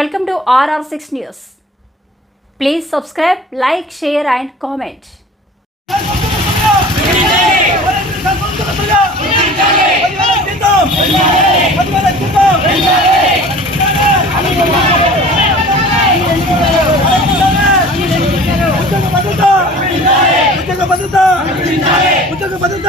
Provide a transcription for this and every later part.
welcome to RR six news please subscribe like share and comment ఉద్యోగ భద్రత ఉద్యోగ భద్రత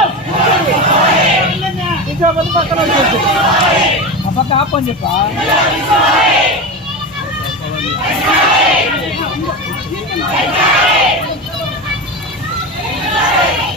భద్రత పక్కన వచ్చేసి ఆ పక్క ఆపని చెప్పా. ఎవరైనా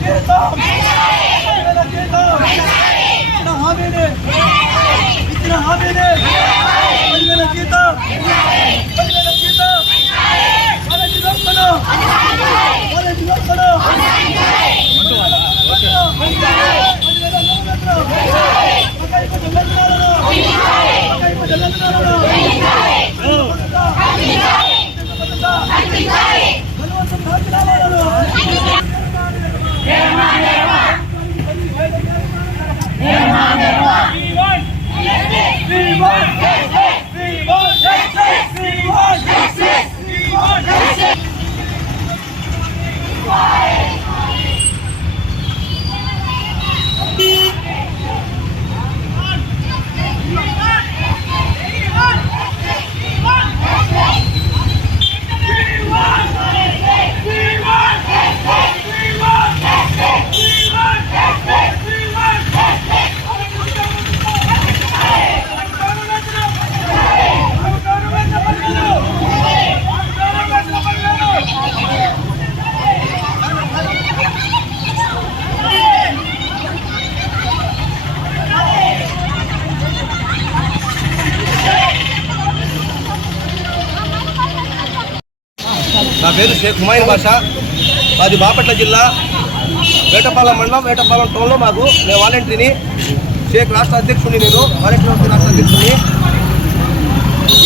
జీవితం నా పేరు షేక్ హుమాయిన్ బాషా. మాది బాపట్ల జిల్లా. వేటపాలెం మండలం వేటపాలెం టౌన్లో మాకు నేను వాలంటీర్ని. షేక్ రాష్ట్ర అధ్యక్షుడిని నేను వాలంటీర్ వ్యవస్థ రాష్ట్ర అధ్యక్షుడిని.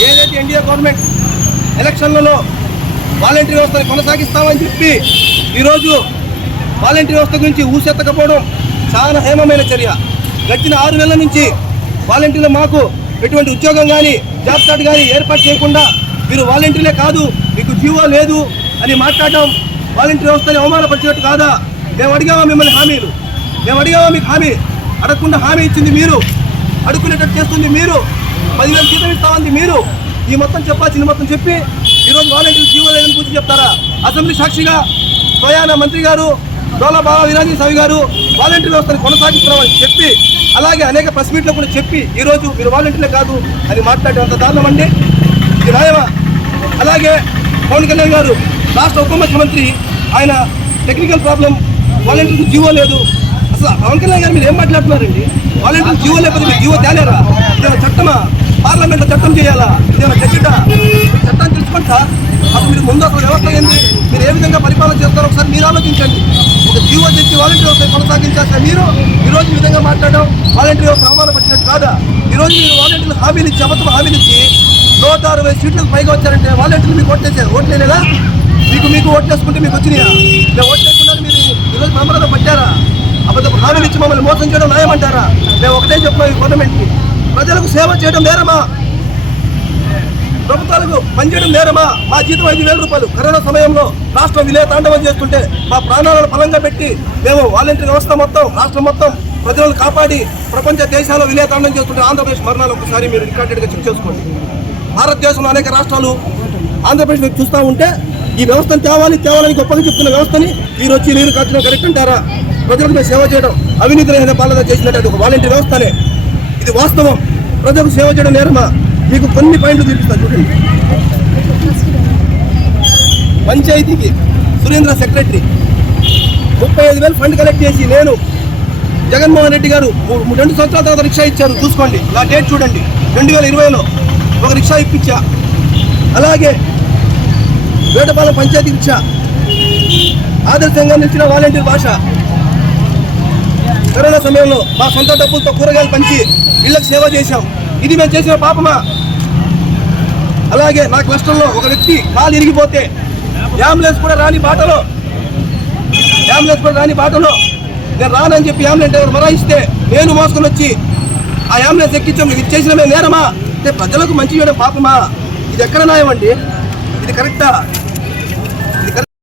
ఏదైతే ఎన్డీఏ గవర్నమెంట్ ఎలక్షన్లలో వాలంటీర్ వ్యవస్థను కొనసాగిస్తామని చెప్పి ఈరోజు వాలంటీర్ వ్యవస్థ గురించి ఊసెత్తకపోవడం చాలా హేమమైన చర్య. గడిచిన ఆరు నెలల నుంచి వాలంటీర్లు మాకు ఎటువంటి ఉద్యోగం కానీ జాబ్ కార్డు కానీ ఏర్పాటు చేయకుండా మీరు వాలంటీర్లే కాదు మీకు జీవో లేదు అని మాట్లాడడం వాలంటీర్ వ్యవస్థని అవమానపరిచినట్టు కాదా? మేము అడిగామా మిమ్మల్ని హామీలు? మేము అడిగామా మీకు హామీ? అడగకుండా హామీ ఇచ్చింది మీరు. అడుక్కునేటట్టు చేస్తుంది మీరు. పదివేలు జీతం ఇస్తామంది మీరు. ఈ మొత్తం చెప్పాల్సింది మొత్తం చెప్పి ఈరోజు వాలంటీర్లు జీవో లేదని గురించి చెప్తారా? అసెంబ్లీ సాక్షిగా స్వయాన మంత్రి గారు డోలా బాబా విరాజీ స్వామి గారు వాలంటీర్ వ్యవస్థను కొనసాగిస్తున్నామని చెప్పి అలాగే అనేక ప్రెస్ మీట్లో కూడా చెప్పి ఈరోజు మీరు వాలంటీర్లే కాదు అని మాట్లాడేంత దారుణం అండి. ఇది న్యాయమా? అలాగే పవన్ కళ్యాణ్ గారు రాష్ట్ర ఉప ముఖ్యమంత్రి ఆయన టెక్నికల్ ప్రాబ్లం వాలంటీర్కి జీవో లేదు. అసలు పవన్ కళ్యాణ్ గారు మీరు ఏం మాట్లాడుతున్నారండి? వాలంటీర్ జీవో లేకపోతే మీరు జీవో తేలేరా? ఇదేమైనా చట్టమా? పార్లమెంట్లో చట్టం చేయాలా? ఇదేమైనా చట్టట చట్టం తెలుసుకోండి సార్ అసలు మీరు ముందు అసలు వ్యవస్థ ఏంది? మీరు ఏ విధంగా పరిపాలన చేస్తారో ఒకసారి మీరు ఆలోచించండి. ఒక జీవో తెచ్చి వాలంటీర్ వ్యవస్థ కొనసాగించాల్సిన మీరు ఈ రోజు ఈ విధంగా మాట్లాడడం వాలంటీర్ వ్యవస్థ అవమానపరిచినట్టు కాదా? ఈరోజు మీరు వాలంటీర్లు హామీలు ఇచ్చి అబద్ధం హామీలు ఇచ్చి నూట అరవై సీట్లకు పైగా వచ్చారంటే వాలంటీర్లు మీకు ఓట్లేసారు ఓట్లేదా మీకు మీకు ఓట్లేసుకుంటే మీకు వచ్చినాయా? మేము ఓట్లేసుకున్నారు మీరు ఈరోజు మమ్మల్ని పట్టారా? అబద్ధం హామీలు ఇచ్చి మమ్మల్ని మోసం చేయడం న్యాయమంటారా? మేము ఒకటే చెప్తున్నాం ఈ గవర్నమెంట్కి. ప్రజలకు సేవ చేయడం నేరమా? ప్రభుత్వాలకు పనిచేయడం నేరమా? మా జీతం ఐదు వేల రూపాయలు. కరోనా సమయంలో రాష్ట్రం విలే తాండవం చేస్తుంటే మా ప్రాణాలను బలంగా పెట్టి మేము వాలంటీర్ వ్యవస్థ మొత్తం రాష్ట్రం మొత్తం ప్రజలను కాపాడి ప్రపంచ దేశాల్లో విలే చేస్తుంటే ఆంధ్రప్రదేశ్ మరణాలు ఒకసారి మీరు రికార్డెడ్గా చెక్ చేసుకోండి. భారతదేశంలో అనేక రాష్ట్రాలు ఆంధ్రప్రదేశ్ వైపు చూస్తూ ఉంటే ఈ వ్యవస్థను తేవాలి తేవాలని గొప్పగా చెప్తున్న వ్యవస్థని మీరు వచ్చి నీరు కాచడం కరెక్ట్ అంటారా? ప్రజలకు సేవ చేయడం అవినీతి రహిత పాలన చేసినట్టు ఒక వాలంటీర్ వ్యవస్థనే. ఇది వాస్తవం. ప్రజలకు సేవ చేయడం నేరమా? మీకు కొన్ని పాయింట్లు చూపిస్తాను చూడండి. పంచాయతీకి సురేంద్ర సెక్రటరీ ముప్పై ఐదు వేలు ఫండ్ కలెక్ట్ చేసి నేను జగన్మోహన్ రెడ్డి గారు రెండు సంవత్సరాల తర్వాత రిక్షా ఇచ్చారు. చూసుకోండి. నా డేట్ చూడండి. రెండు వేల ఇరవైలో ఒక రిక్షా ఇప్పించా. అలాగే వేటపాలెం పంచాయతీ రిక్షా ఆదర్శంగా నిలిచిన వాలంటీర్ భాష. కరోనా సమయంలో మా సొంత డబ్బులతో కూరగాయలు పంచి ఇళ్ళకు సేవ చేశాం. ఇది మేము చేసిన పాపమా? అలాగే నా క్లస్టర్లో ఒక వ్యక్తి కాలు ఇరిగిపోతే అంబులెన్స్ కూడా రాని బాటలో అంబులెన్స్ కూడా రాని బాటలో నేను రానని చెప్పి అంబులెన్స్ డ్రైవర్ మరాయిస్తే నేను మోసుకొని వచ్చి ఆ అంబులెన్స్ ఎక్కించాం ఇది చేసిన మేము నేరమా? అంటే ప్రజలకు మంచి చేయడం పాపమా? ఇది ఎక్కడ న్యాయం అండి? ఇది కరెక్టా?